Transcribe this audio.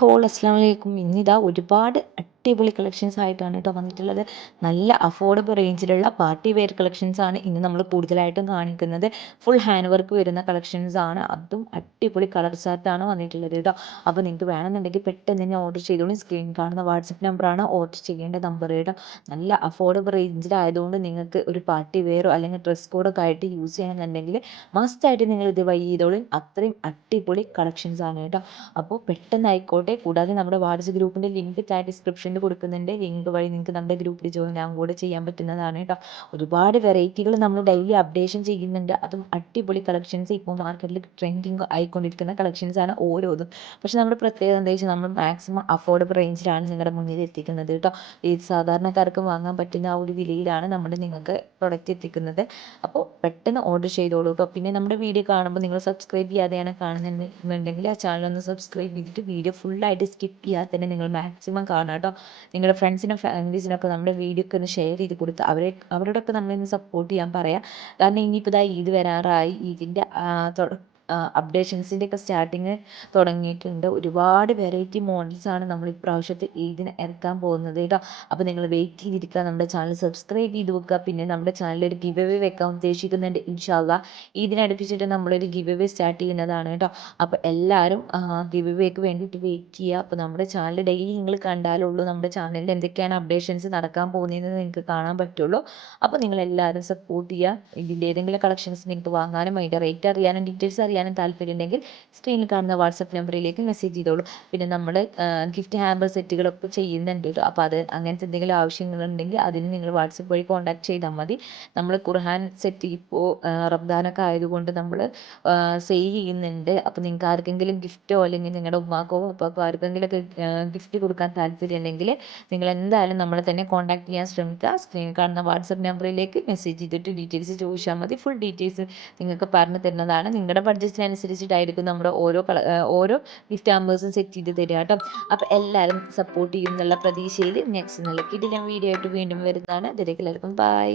Whole അസ്സലാമു അലൈക്കും. ഇന്നിതാ ഒരുപാട് അടിപൊളി കളക്ഷൻസ് ആയിട്ടാണ് കേട്ടോ വന്നിട്ടുള്ളത്. നല്ല അഫോർഡബിൾ റേഞ്ചിലുള്ള പാർട്ടി വെയർ കളക്ഷൻസ് ആണ് ഇന്ന് നമ്മൾ കൂടുതലായിട്ടും കാണിക്കുന്നത്. ഫുൾ ഹാൻഡ് വർക്ക് വരുന്ന കളക്ഷൻസ് ആണ്, അതും അടിപൊളി കളർ ചാർട്ടാണ് വന്നിട്ടുള്ളത് കേട്ടോ. അപ്പോൾ നിങ്ങൾക്ക് വേണമെന്നുണ്ടെങ്കിൽ പെട്ടെന്ന് തന്നെ ഓർഡർ ചെയ്തോളൂ. സ്ക്രീൻ കാണുന്ന വാട്സപ്പ് നമ്പറാണ് ഓർഡർ ചെയ്യേണ്ട നമ്പർ കേട്ടോ. നല്ല അഫോർഡബിൾ റേഞ്ചിലായതുകൊണ്ട് നിങ്ങൾക്ക് ഒരു പാർട്ടി വെയറോ അല്ലെങ്കിൽ ഡ്രസ് കോഡൊക്കെ ആയിട്ട് യൂസ് ചെയ്യണമെന്നുണ്ടെങ്കിൽ മസ്റ്റായിട്ട് നിങ്ങൾ ഇത് വൈ ചെയ്തോളൂ. അത്രയും അടിപൊളി കളക്ഷൻസ് ആണ് കേട്ടോ. അപ്പോൾ പെട്ടെന്ന് ആയിക്കോട്ടെ. കൂടാതെ നമ്മുടെ വാട്സപ്പ് ഗ്രൂപ്പിൻ്റെ ലിങ്ക് ഡിസ്ക്രിപ്ഷനിൽ കൊടുക്കുന്നുണ്ട്. ലിങ്ക് വഴി നിങ്ങൾക്ക് നമ്മുടെ ഗ്രൂപ്പിൽ ജോയിൻ ആകും കൂടെ ചെയ്യാൻ പറ്റുന്നതാണ് കേട്ടോ. ഒരുപാട് വെറൈറ്റികൾ നമ്മൾ ഡെയിലി അപ്ഡേഷൻ ചെയ്യുന്നുണ്ട്. അതും അടിപൊളി കളക്ഷൻസ് ഇപ്പോൾ മാർക്കറ്റിൽ ട്രെൻഡിങ് ആയിക്കൊണ്ടിരിക്കുന്ന കളക്ഷൻസ് ആണ് ഓരോന്നും. പക്ഷെ നമ്മുടെ പ്രത്യേകത എന്താ വെച്ചാൽ നമ്മൾ മാക്സിമം അഫോർഡബിൾ റേഞ്ചിലാണ് നിങ്ങളുടെ മുന്നിൽ എത്തിക്കുന്നത് കേട്ടോ. ഏത് സാധാരണക്കാർക്കും വാങ്ങാൻ പറ്റുന്ന ആ ഒരു വിലയിലാണ് നമ്മൾ നിങ്ങൾക്ക് പ്രൊഡക്റ്റ് എത്തിക്കുന്നത്. അപ്പോൾ പെട്ടെന്ന് ഓർഡർ ചെയ്തോളൂ കേട്ടോ. പിന്നെ നമ്മുടെ വീഡിയോ കാണുമ്പോൾ നിങ്ങൾ സബ്സ്ക്രൈബ് ചെയ്യാതെയാണ് കാണുന്നുണ്ടെങ്കിൽ ആ ചാനൽ ഒന്ന് സബ്സ്ക്രൈബ് ചെയ്തിട്ട് വീഡിയോ ഫുള്ളായിട്ട് സ്കിപ്പ് ചെയ്യാതെ തന്നെ നിങ്ങൾ മാക്സിമം കാണാം കേട്ടോ. നിങ്ങളുടെ ഫ്രണ്ട്സിനും ഫാമിലീസിനൊക്കെ നമ്മുടെ വീഡിയോ ഒക്കെ ഒന്ന് ഷെയർ ചെയ്ത് കൊടുത്ത് അവരോടൊക്കെ നമ്മളിന്ന് സപ്പോർട്ട് ചെയ്യാൻ പറയാം. കാരണം ഇനിയിപ്പോൾ ഇതാ ഈദ് വരാറായി. ഈദിൻ്റെ അപ്ഡേഷൻസിൻ്റെ ഒക്കെ സ്റ്റാർട്ടിങ് തുടങ്ങിയിട്ടുണ്ട്. ഒരുപാട് വെറൈറ്റി മോഡൽസാണ് നമ്മൾ ഇപ്രാവശ്യത്തെ ഈദിന് ഇറക്കാൻ പോകുന്നത് കേട്ടോ. അപ്പോൾ നിങ്ങൾ വെയിറ്റ് ചെയ്തിരിക്കുക, നമ്മുടെ ചാനൽ സബ്സ്ക്രൈബ് ചെയ്ത് വെക്കുക. പിന്നെ നമ്മുടെ ചാനലിൽ ഒരു ഗിവ് അവേ വെക്കാൻ ഉദ്ദേശിക്കുന്നുണ്ട്. ഇൻഷാ അല്ലാഹ് ഇതിനടുപ്പിച്ചിട്ട് നമ്മളൊരു ഗിവ് അവേ സ്റ്റാർട്ട് ചെയ്യുന്നതാണ് കേട്ടോ. അപ്പോൾ എല്ലാവരും ഗിവ് അവേക്ക് വേണ്ടിയിട്ട് വെയിറ്റ് ചെയ്യുക. അപ്പോൾ നമ്മുടെ ചാനൽ ഡെയിലി നിങ്ങൾ കണ്ടാലുള്ളൂ നമ്മുടെ ചാനലിൽ എന്തൊക്കെയാണ് അപ്ഡേഷൻസ് നടക്കാൻ പോകുന്നതെന്ന് നിങ്ങൾക്ക് കാണാൻ പറ്റുള്ളൂ. അപ്പോൾ നിങ്ങളെല്ലാവരും സപ്പോർട്ട് ചെയ്യുക. ഇതിൻ്റെ ഏതെങ്കിലും കളക്ഷൻസ് നിങ്ങൾക്ക് വാങ്ങാനും അതിൻ്റെ റേറ്റ് അറിയാനും ഡീറ്റെയിൽസ് അറിയാനും താല്പര്യം ഉണ്ടെങ്കിൽ സ്ക്രീനിൽ കാണുന്ന വാട്സപ്പ് നമ്പറിലേക്ക് മെസ്സേജ് ചെയ്തോളൂ. പിന്നെ നമ്മൾ ഗിഫ്റ്റ് ഹാമ്പർ സെറ്റുകളൊക്കെ ചെയ്യുന്നുണ്ട് കേട്ടോ. അപ്പോൾ അത് അങ്ങനത്തെ എന്തെങ്കിലും ആവശ്യങ്ങളുണ്ടെങ്കിൽ അതിന് നിങ്ങൾ വാട്സപ്പ് വഴി കോൺടാക്ട് ചെയ്താൽ മതി. നമ്മൾ ഖുർആൻ സെറ്റ് ഇപ്പോൾ റംദാനൊക്കെ ആയതുകൊണ്ട് നമ്മൾ സെയിൽ ചെയ്യുന്നുണ്ട്. അപ്പോൾ നിങ്ങൾക്ക് ആർക്കെങ്കിലും ഗിഫ്റ്റോ അല്ലെങ്കിൽ നിങ്ങളുടെ ഉമ്മാക്കോ ഉപ്പാക്കോ ആർക്കെങ്കിലുമൊക്കെ ഗിഫ്റ്റ് കൊടുക്കാൻ താല്പര്യം ഉണ്ടെങ്കിൽ നിങ്ങൾ എന്തായാലും നമ്മളെ തന്നെ കോൺടാക്ട് ചെയ്യാൻ ശ്രമിക്കുക. സ്ക്രീനിൽ കാണുന്ന വാട്സപ്പ് നമ്പറിലേക്ക് മെസ്സേജ് ചെയ്തിട്ട് ഡീറ്റെയിൽസ് ചോദിച്ചാൽ മതി. ഫുൾ ഡീറ്റെയിൽസ് നിങ്ങൾക്ക് പറഞ്ഞു തരുന്നതാണ്. നിങ്ങളുടെ ബഡ്ജറ്റിനനുസരിച്ചിട്ടായിരിക്കും നമ്മുടെ ഓരോ ഗിഫ്റ്റ് ഹാമ്പേഴ്സും സെറ്റ് ചെയ്ത് തരിക കേട്ടോ. അപ്പോൾ എല്ലാവരും സപ്പോർട്ട് ചെയ്യുന്നുള്ള പ്രതീക്ഷയിൽ നെക്സ്റ്റ് നല്ല കിടിലൻ വീഡിയോ ആയിട്ട് വീണ്ടും വരുന്നതാണ്. അതിലേക്ക് എല്ലാവർക്കും ബൈ.